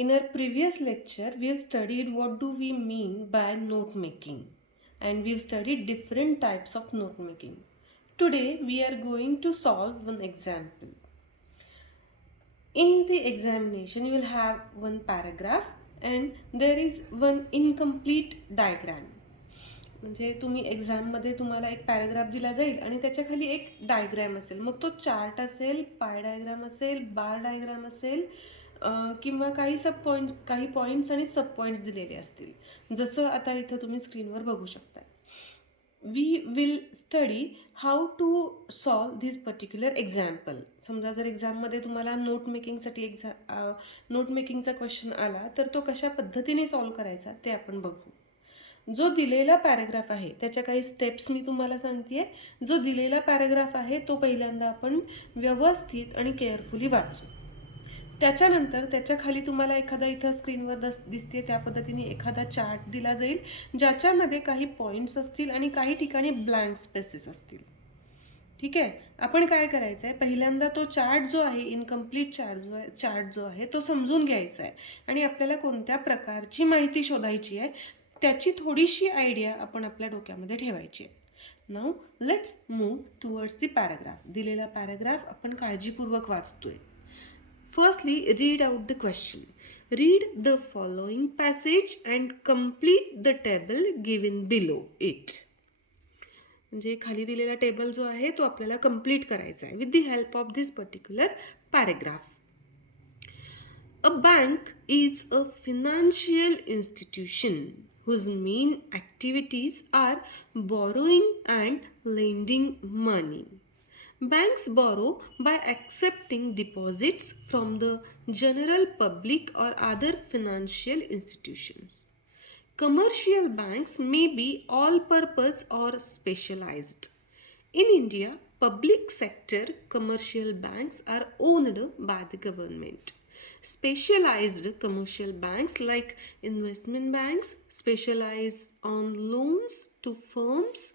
In our previous lecture, we have studied what do we mean by note making, and we have studied different types of note making. Today, we are going to solve one example. In the examination, you will have one paragraph and there is one incomplete diagram. म्हणजे तुम्ही एक्झाममध्ये तुम्हाला एक paragraph दिला जाईल आणि त्याच्या खाली एक डायग्रॅम असेल. मग तो चार्ट असेल, पाय डायग्राम असेल, बार डायग्राम असेल किंवा काही पॉईंट्स आणि सब पॉईंट्स दिलेले असतील. जसं आता इथं तुम्ही स्क्रीनवर बघू शकता. We will study how to solve this particular example. समजा जर एक्झाममध्ये तुम्हाला नोट मेकिंगचा क्वेश्चन आला तर तो कशा पद्धतीने सॉल्व करायचा ते आपण बघू. जो दिलेला पॅराग्राफ आहे त्याच्या काही स्टेप्स मी तुम्हाला सांगते. जो दिलेला पॅराग्राफ आहे तो पहिल्यांदा आपण व्यवस्थित आणि केअरफुली वाचू. त्याच्यानंतर त्याच्या खाली तुम्हाला एखादा इथं स्क्रीनवर दिसते त्या पद्धतीने एखादा चार्ट दिला जाईल ज्याच्यामध्ये काही पॉईंट्स असतील आणि काही ठिकाणी ब्लँक स्पेसेस असतील. ठीक आहे. आपण काय करायचं आहे, पहिल्यांदा तो चार्ट जो आहे, इनकम्प्लीट चार्ट जो आहे तो समजून घ्यायचा आहे आणि आपल्याला कोणत्या प्रकारची माहिती शोधायची आहे त्याची थोडीशी आयडिया आपण आपल्या डोक्यामध्ये ठेवायची आहे. Now let's move towards the paragraph. दिलेला पॅराग्राफ आपण काळजीपूर्वक वाचतोय. Firstly, read out the question. Read the following passage and complete the table given below it. म्हणजे खाली दिलेला टेबल जो आहे तो आपल्याला कंप्लीट करायचा आहे with the help of this particular paragraph. A bank is a financial institution whose main activities are borrowing and lending money. Banks borrow by accepting deposits from the general public or other financial institutions. Commercial banks may be all-purpose or specialized. In India, public sector commercial banks are owned by the government. Specialized commercial banks like investment banks specialize on loans to firms,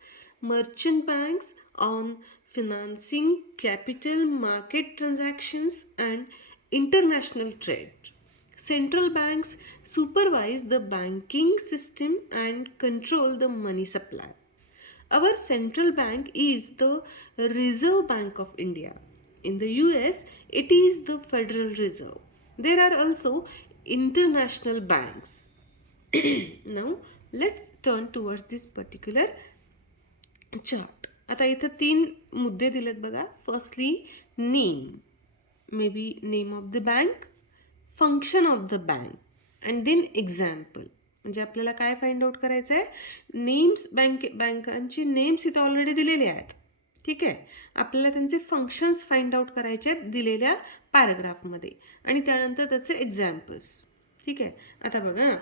merchant banks on financing capital market transactions and international trade. Central banks supervise the banking system and control the money supply. Our central bank is the Reserve Bank of India. In the US, it is the Federal Reserve. There are also international banks. Now, let's turn towards this particular chart. आता इथं 3 मुद्दे दिलेत बघा. Firstly name, may be name of the bank, function of the bank and then example. म्हणजे आपल्याला काय find out करायचं आहे, नेम्स बँकांची नेम्स इथं ऑलरेडी दिलेले आहेत. ठीक आहे. आपल्याला त्यांचे फंक्शन्स फाइंड आउट करायचे आहेत दिलेल्या पॅराग्राफमध्ये आणि त्यानंतर त्याचे एक्झाम्पल्स. ठीक आहे. आता बघा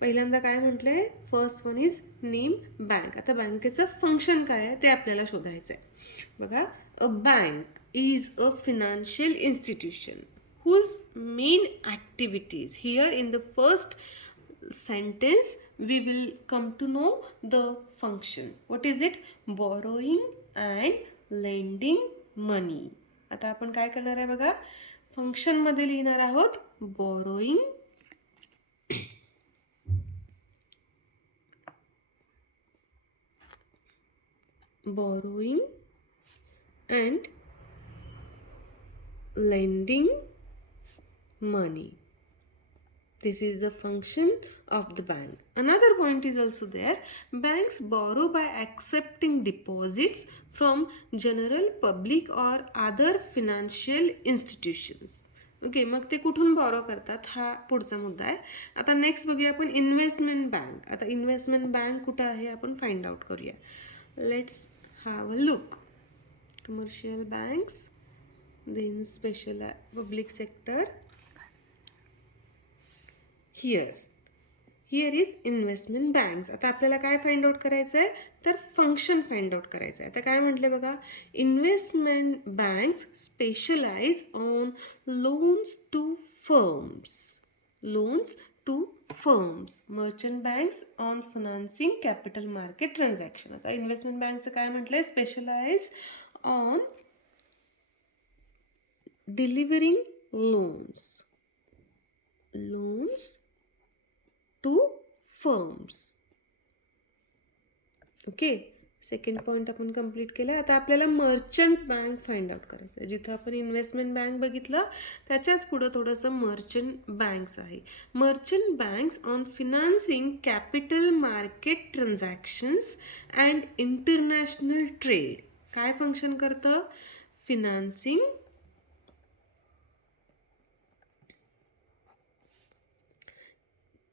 पहिल्यांदा काय म्हटलंय, first one is name bank. आता बँकेचं फंक्शन काय आहे ते आपल्याला शोधायचं आहे. बघा, a bank is a financial institution whose main activities, here in the first sentence we will come to know the function. What is it? Borrowing and lending money. आता आपण काय करणार आहे बघा, फंक्शन मध्ये लिहिणार आहोत borrowing and lending money. This is the function of the bank. Another point is also there. Banks borrow by accepting deposits from general public or other financial institutions. Okay, मग ते कुठून बॉरो करतात हा पुढचा मुद्दा आहे. आता नेक्स्ट बघूया आपण इन्व्हेस्टमेंट बँक. आता इन्व्हेस्टमेंट बँक कुठं आहे आपण फाइंड आउट करूया. Let's have a look. Commercial banks, then special public sector. Here is investment banks. आता आपल्याला काय फाइंड आउट करायचं आहे तर फंक्शन फाइंड आउट करायचं आहे. आता काय म्हटले बघा, investment banks specialize on loans to firms, merchant banks on financing capital market transaction. आता इन्व्हेस्टमेंट बँकचं काय म्हटलंय, specialize on delivering loans firms. Okay, second point आपण कंप्लीट केलं. आता आपल्याला मर्चंट बँक फाइंड आउट करायचं आहे. जिथं आपण इन्व्हेस्टमेंट बँक बघितलं त्याच्याच पुढं थोडंसं मर्चंट बँक्स आहे. Merchant banks on financing capital market transactions and international trade. काय फंक्शन करतं? Financing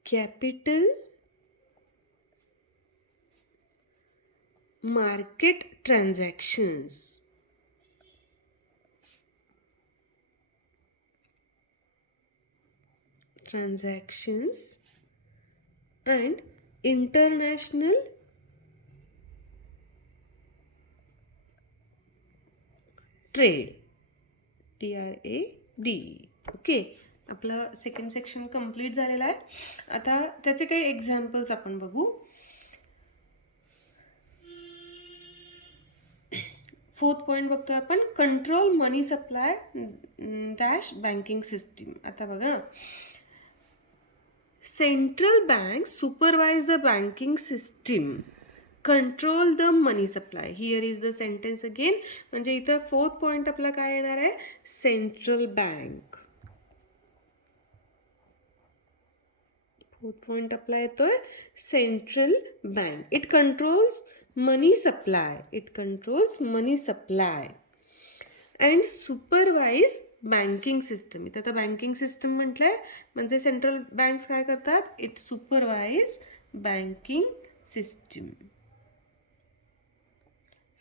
capital market transactions and international trade. TRADE. Okay, आपलं सेकंड सेक्शन कंप्लीट झालेलं आहे. आता त्याचे काही एक्झाम्पल्स आपण बघू. फोर्थ पॉईंट बघतोय आपण, कंट्रोल मनी सप्लाय डॅश बँकिंग सिस्टीम. आता बघा, central bank supervise the banking system, control the money supply. Here is the sentence again. म्हणजे इथं फोर्थ पॉईंट आपला काय येणार आहे? Central bank. फोर्थ पॉईंट आपला येतोय central bank. It controls money supply. It controls money supply and supervise banking system. इथे आता बँकिंग सिस्टम म्हटलंय म्हणजे सेंट्रल बँक्स काय करतात? It supervise banking system.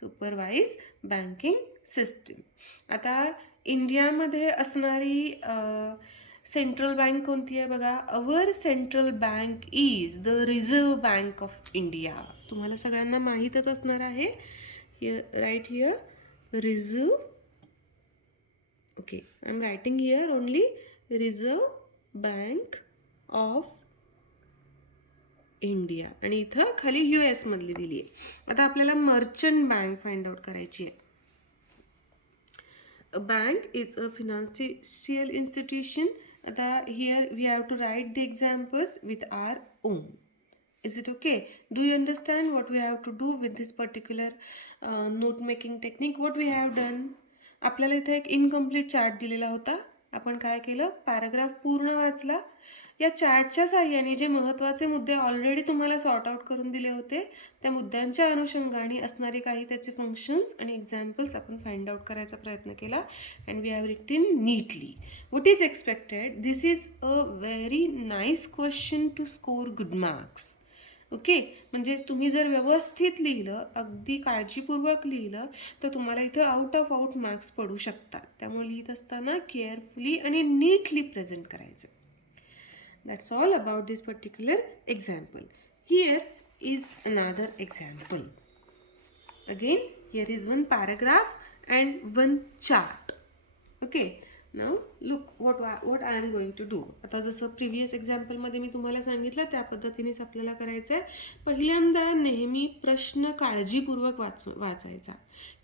Supervise banking system. आता इंडियामध्ये असणारी सेंट्रल बँक कोणती आहे बघा? Our central bank is the Reserve Bank of India. तुम्हाला सगळ्यांना माहीतच असणार आहे. Here right here reserve. Okay, I am writing here only Reserve Bank of India आणि इथं खाली US मधली दिली आहे. आता आपल्याला मर्चंट बँक फाइंड आउट करायची आहे. A bank is a financial institution. आता here we have to write the examples with our own. Is it okay? Do you understand what we have to do with this particular note making technique? What we have done? आपल्याला इथे एक incomplete chart दिलेला होता. आपण काय केलं? Paragraph पूर्ण वाचला. या चार्टच्या साहाय्याने जे महत्त्वाचे मुद्दे ऑलरेडी तुम्हाला सॉर्ट आउट करून दिले होते त्या मुद्द्यांच्या अनुषंगाने असणारे काही त्याचे फंक्शन्स आणि एक्झाम्पल्स आपण फाइंड आउट करायचा प्रयत्न केला. And we have written neatly. What is expected? This is a very nice question to score good marks. Okay, म्हणजे तुम्ही जर व्यवस्थित लिहिलं, अगदी काळजीपूर्वक लिहिलं तर तुम्हाला इथं आउट ऑफ आउट मार्क्स पडू शकतात. त्यामुळे लिहित असताना केअरफुली आणि नीटली प्रेझेंट करायचं. That's all about this particular example. Here is another example. Again, here is one paragraph and one chart. Okay, now look what I am going to do. आता जसं previous एक्झाम्पलमध्ये मी तुम्हाला सांगितलं त्या पद्धतीनेच आपल्याला करायचं आहे. पहिल्यांदा नेहमी प्रश्न काळजीपूर्वक वाचायचा.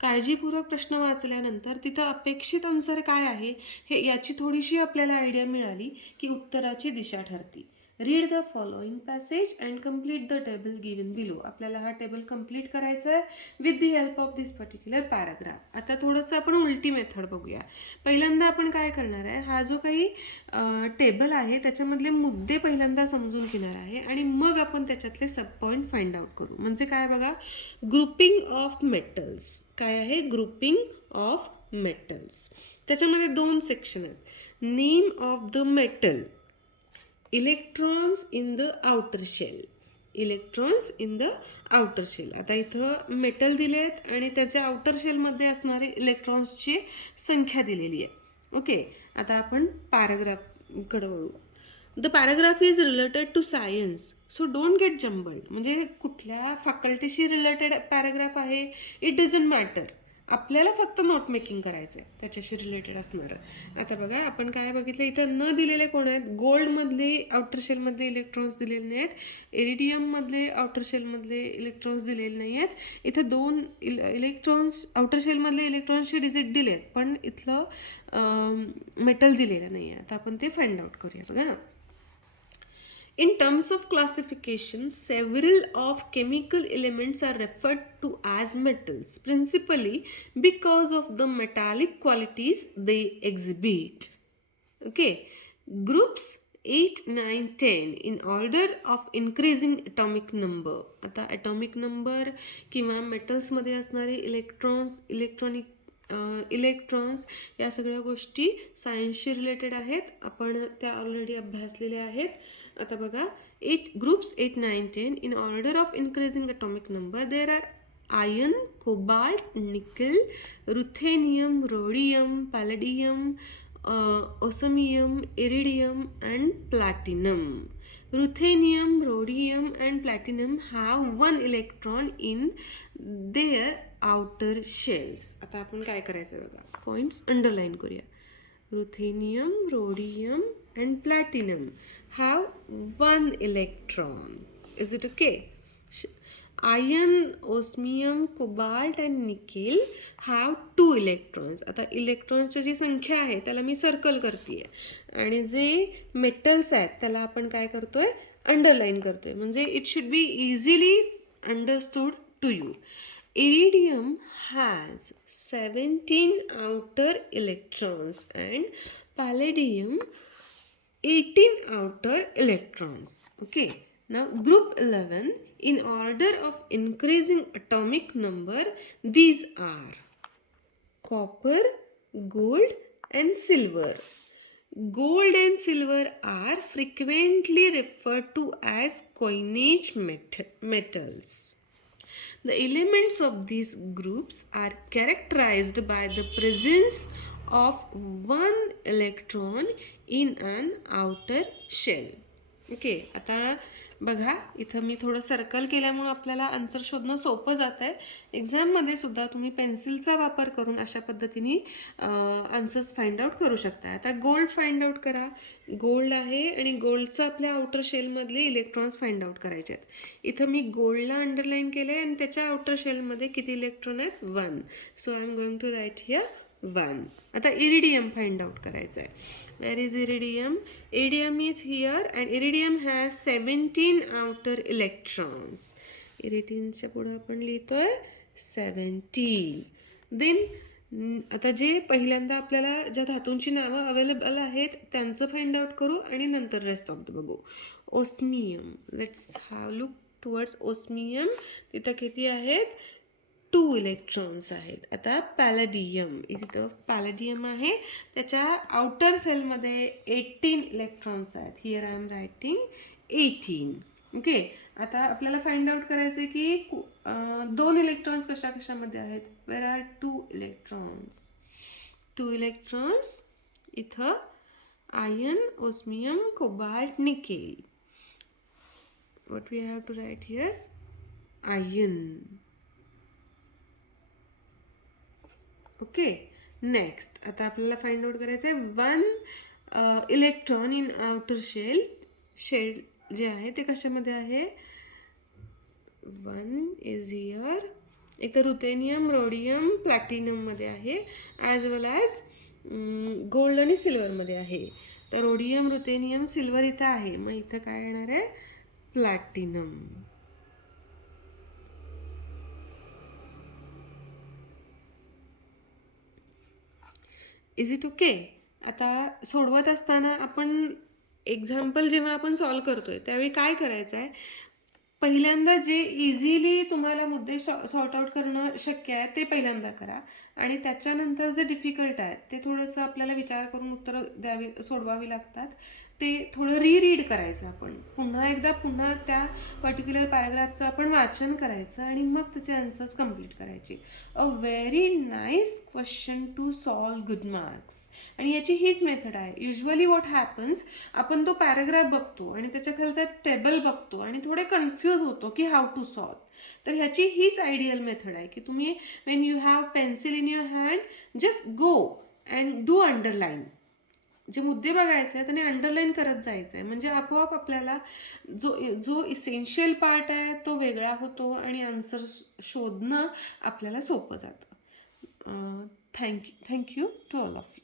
काळजीपूर्वक प्रश्न वाचल्यानंतर तिथं अपेक्षित आन्सर काय आहे हे याची थोडीशी आपल्याला आयडिया मिळाली की उत्तराची दिशा ठरते. Read the following passage and complete the table given below. आपल्याला हा टेबल कम्प्लीट करायचा आहे with the help of this particular paragraph. आता थोडंसं आपण उलटी मेथड बघूया. पहिल्यांदा आपण काय करणार आहे, हा जो काही टेबल आहे त्याच्यामधले मुद्दे पहिल्यांदा समजून घेणार आहे आणि मग आपण त्याच्यातले सब पॉईंट फाइंड आउट करू. म्हणजे काय बघा, ग्रुपिंग ऑफ मेटल्स. काय आहे? Grouping of metals. त्याच्यामध्ये 2 सेक्शन आहेत. Name of the metal, electrons in the outer shell. Electrons in the outer shell. आता इथं मेटल दिले आहेत आणि त्याच्या आउटर शेलमध्ये असणारे इलेक्ट्रॉन्सची संख्या दिलेली आहे. ओके, आता आपण पॅराग्राफकडे वळू. The paragraph is related to science, so don't get jumbled. म्हणजे कुठल्या फॅकल्टीशी रिलेटेड पॅराग्राफ आहे इट डझंट मॅटर. आपल्याला फक्त नोट मेकिंग करायचं आहे त्याच्याशी रिलेटेड असणारं. आता बघा, आपण काय बघितलं इथं न दिलेले कोण आहेत? गोल्डमधले आउटर शेलमधले इलेक्ट्रॉन्स दिलेले नाहीत. इरिडियममधले आउटर शेलमधले इलेक्ट्रॉन्स दिलेले नाही आहेत. इथं 2 इलेक्ट्रॉन्स आउटर शेलमधले इलेक्ट्रॉन्सचे डिजिट दिले आहेत पण इथलं मेटल दिलेलं नाही आहे. आता आपण ते फाइंड आउट करूया. बघा, In terms of classification, several of chemical elements are referred to as metals, principally because of the metallic qualities they exhibit. Okay, groups 8, 9, 10 in order of increasing atomic number. आता atomic number किंवा मेटल्समध्ये असणारे electrons या सगळ्या गोष्टी सायन्सशी related आहेत, आपण त्या already अभ्यासलेल्या आहेत. आता बघा, 8 groups 8, 9, 10 in order of increasing atomic number there are iron, cobalt, nickel, ruthenium, rhodium, palladium, osmium, iridium and platinum. Ruthenium, rhodium and platinum have one electron in their outer shells. आता आपण काय करायचं बघा, points underline करूया. Ruthenium, rhodium and platinum have one electron. Is it okay? Iron, osmium, cobalt and nickel have 2 electrons. आता इलेक्ट्रॉन्सची जी संख्या आहे त्याला मी सर्कल करते आणि जे मेटल्स आहेत त्याला आपण काय करतोय, अंडरलाईन करतोय, म्हणजे it should be easily understood to you. Iridium has 17 outer electrons and palladium 18 outer electrons. Okay, now group 11, in order of increasing atomic number, these are copper, gold and silver. Gold and silver are frequently referred to as coinage metals. The elements of these groups are characterized by the presence of one electron in an outer shell. Okay, आता बघा इथं मी थोडं circle केल्यामुळं आपल्याला answer शोधणं सोपं जात आहे. एक्झाममध्ये सुद्धा तुम्ही पेन्सिलचा वापर करून अशा पद्धतीने आन्सर्स फाइंड आउट करू शकता. आता गोल्ड फाइंड आउट करा. गोल्ड आहे आणि गोल्डचं आपल्या आउटर शेलमधले इलेक्ट्रॉन्स फाइंड आउट करायचे आहेत. इथं मी गोल्डला अंडरलाईन केलं आहे आणि त्याच्या आउटर शेलमध्ये किती इलेक्ट्रॉन आहेत, 1. So I am going to write here 1. आता इरिडियम फाइंड आउट करायचं आहे. Where is iridium? Iridium is here and iridium has 17 outer electrons. Iridiumच्या पुढे आपण लिहितोय 17. Then आता जे पहिल्यांदा आपल्याला ज्या धातूंची नावं अवेलेबल आहेत त्यांचं फाइंड आउट करू आणि नंतर रेस्ट ऑफ द बघू. Osmium, let's have look towards osmium. तिथं किती आहेत, 2 इलेक्ट्रॉन्स आहेत. आता पॅलेडियम, इथं पॅलेडियम आहे, त्याच्या आउटर सेलमध्ये 18 इलेक्ट्रॉन्स आहेत. Here I am writing 18. Okay, आता आपल्याला फाइंड आउट करायचं आहे की 2 इलेक्ट्रॉन्स कशामध्ये आहेत. Where are 2 electrons. 2 इलेक्ट्रॉन्स इथं iron, osmium, cobalt, nickel. What we have to write here, iron. Okay, next आता आपल्याला फाइंड आउट करायचं आहे 1 इलेक्ट्रॉन इन आउटर शेल जे आहे ते कशामध्ये आहे, 1 इज हिअर. एक तर रुथेनियम, रोडियम, प्लॅटिनममध्ये आहे, ॲज वेल ॲज गोल्ड आणि सिल्वरमध्ये आहे. तर रोडियम, रुथेनियम, सिल्वर इथं आहे, मग इथं काय येणार आहे, प्लॅटिनम. Is it okay. आता सोडवत असताना आपण एक्झाम्पल जेव्हा आपण सॉल्व करतोय त्यावेळी काय करायचं आहे, पहिल्यांदा जे इझिली तुम्हाला मुद्दे सॉर्ट आउट करणं शक्य आहे ते पहिल्यांदा करा आणि त्याच्यानंतर जे डिफिकल्ट आहे ते थोडंसं आपल्याला विचार करून उत्तरं सोडवावी लागतात. ते थोडं रीड करायचं, आपण पुन्हा त्या पर्टिक्युलर पॅराग्राफचं आपण वाचन करायचं आणि मग त्याचे आन्सर्स कम्प्लीट करायचे. A very nice question to solve good marks. आणि याची हीच मेथड आहे. युजली व्हॉट हॅपन्स, आपण तो पॅराग्राफ बघतो आणि त्याच्या खालचा टेबल बघतो आणि थोडे कन्फ्यूज होतो की हाऊ टू सॉल्व. तर ह्याची हीच आयडियल मेथड आहे की तुम्ही Wien you have pencil in your hand just go and do underline. जे मुद्दे बघायचे आहेत आणि अंडरलाईन करत जायचं आहे, म्हणजे आपोआप आपल्याला जो इसेन्शियल पार्ट आहे तो वेगळा होतो आणि आन्सर शोधणं आपल्याला सोपं जातं. Thank you to all of you.